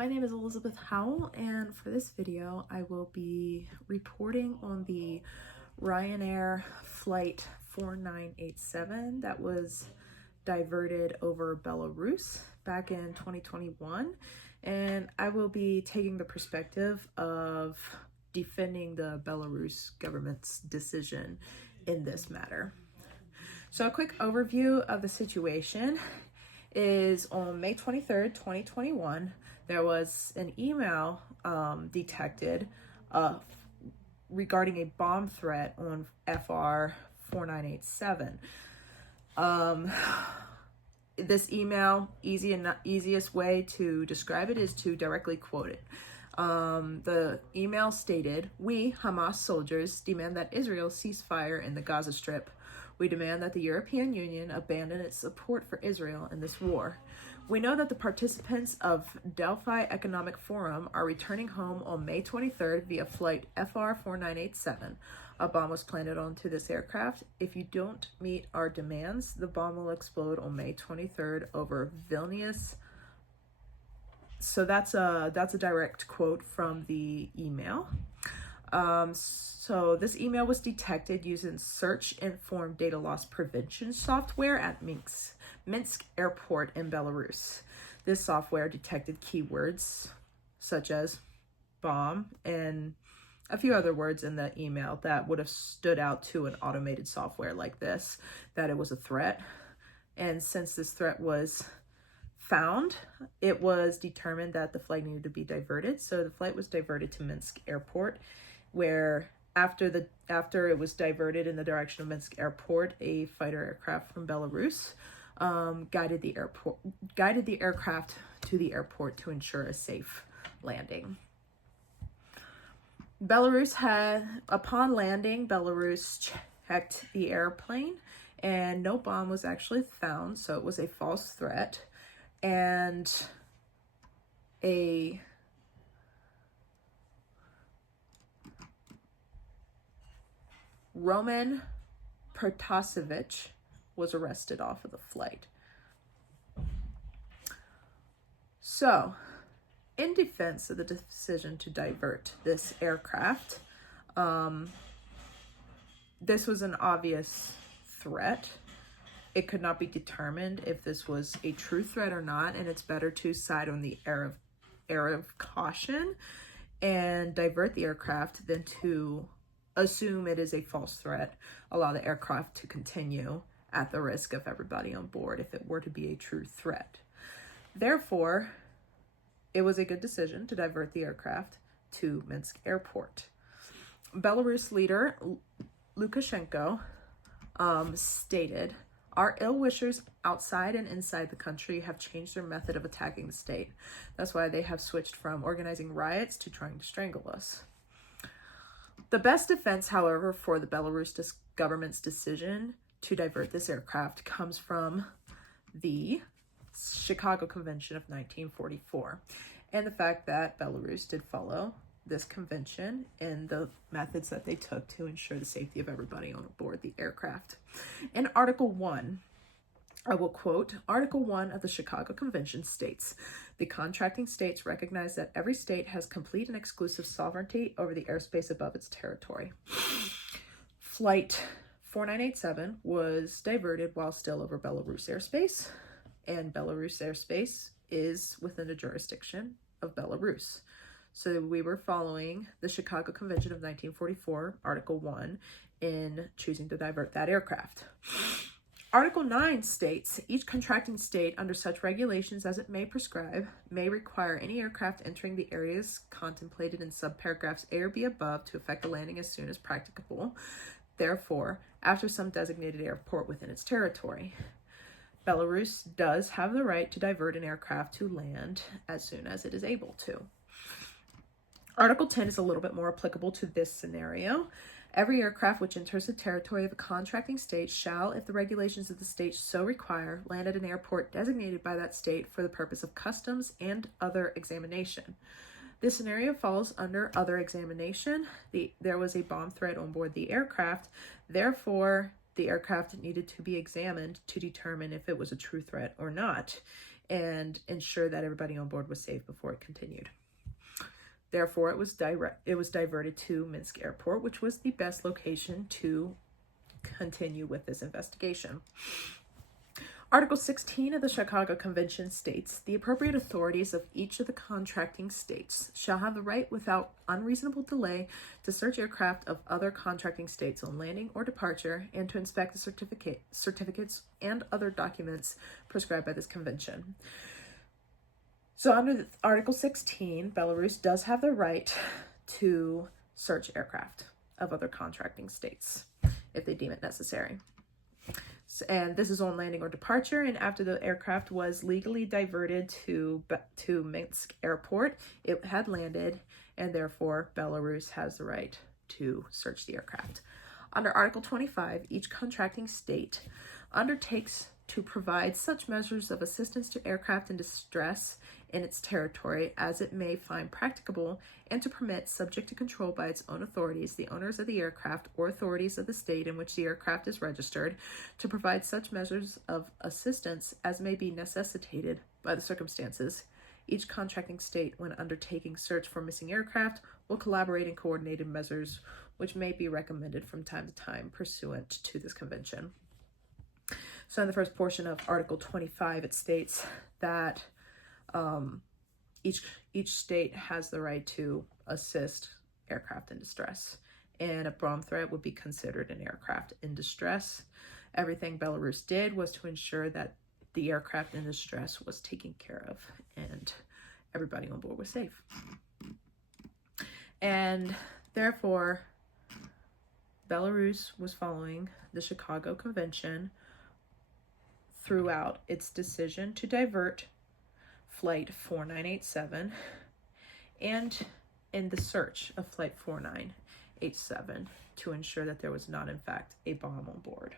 My name is Elizabeth Howell, and for this video I will be reporting on the Ryanair flight 4987 that was diverted over Belarus back in 2021, and I will be taking the perspective of defending the Belarus government's decision in this matter. So a quick overview of the situation is on May 23rd, 2021, there was an email detected regarding a bomb threat on FR 4987. This email, easiest way to describe it is to directly quote it. The email stated, "We, Hamas soldiers, demand that Israel cease fire in the Gaza Strip. We demand that the European Union abandon its support for Israel in this war. We know that the participants of Delphi Economic Forum are returning home on May 23rd via flight FR 4987. A bomb was planted onto this aircraft. If you don't meet our demands, the bomb will explode on May 23rd over Vilnius." So that's a direct quote from the email. So this email was detected using search-informed data loss prevention software at Minsk Airport in Belarus. This software detected keywords such as bomb and a few other words in the email that would have stood out to an automated software like this, that it was a threat. And since this threat was found, it was determined that the flight needed to be diverted. So the flight was diverted to Minsk Airport, where after it was diverted in the direction of Minsk Airport, a fighter aircraft from Belarus guided the aircraft to the airport to ensure a safe landing. Upon landing, Belarus checked the airplane and no bomb was actually found, so it was a false threat. And a Roman Protasevich was arrested off of the flight. So, in defense of the decision to divert this aircraft, this was an obvious threat. It could not be determined if this was a true threat or not, and it's better to side on the air of caution and divert the aircraft than to assume it is a false threat, allow the aircraft to continue at the risk of everybody on board if it were to be a true threat. Therefore, it was a good decision to divert the aircraft to Minsk Airport. Belarus leader Lukashenko stated, "Our ill-wishers outside and inside the country have changed their method of attacking the state. That's why they have switched from organizing riots to trying to strangle us." The best defense, however, for the Belarus government's decision to divert this aircraft comes from the Chicago Convention of 1944 and the fact that Belarus did follow this convention and the methods that they took to ensure the safety of everybody on board the aircraft. In Article 1, I will quote, "Article 1 of the Chicago Convention states, the contracting states recognize that every state has complete and exclusive sovereignty over the airspace above its territory." Flight 4987 was diverted while still over Belarus airspace, and Belarus airspace is within the jurisdiction of Belarus. So we were following the Chicago Convention of 1944, Article 1, in choosing to divert that aircraft. Article 9 states, each contracting state, under such regulations as it may prescribe, may require any aircraft entering the areas contemplated in subparagraphs A or B above to effect a landing as soon as practicable, therefore, after some designated airport within its territory. Belarus does have the right to divert an aircraft to land as soon as it is able to. Article 10 is a little bit more applicable to this scenario. Every aircraft which enters the territory of a contracting state shall, if the regulations of the state so require, land at an airport designated by that state for the purpose of customs and other examination. This scenario falls under other examination. There was a bomb threat on board the aircraft, therefore the aircraft needed to be examined to determine if it was a true threat or not. and ensure that everybody on board was safe before it continued. Therefore, it was diverted to Minsk Airport, which was the best location to continue with this investigation. Article 16 of the Chicago Convention states, the appropriate authorities of each of the contracting states shall have the right without unreasonable delay to search aircraft of other contracting states on landing or departure and to inspect the certificates and other documents prescribed by this convention. So under Article 16, Belarus does have the right to search aircraft of other contracting states if they deem it necessary. And this is on landing or departure, and after the aircraft was legally diverted to Minsk Airport, it had landed, and therefore Belarus has the right to search the aircraft. Under Article 25, each contracting state undertakes to provide such measures of assistance to aircraft in distress in its territory as it may find practicable, and to permit, subject to control by its own authorities, the owners of the aircraft or authorities of the state in which the aircraft is registered, to provide such measures of assistance as may be necessitated by the circumstances. Each contracting state, when undertaking search for missing aircraft, will collaborate in coordinated measures which may be recommended from time to time pursuant to this convention. So in the first portion of Article 25, it states that each state has the right to assist aircraft in distress, and a bomb threat would be considered an aircraft in distress. Everything Belarus did was to ensure that the aircraft in distress was taken care of and everybody on board was safe. And therefore, Belarus was following the Chicago Convention throughout its decision to divert Flight 4987 and in the search of Flight 4987 to ensure that there was not, in fact, a bomb on board.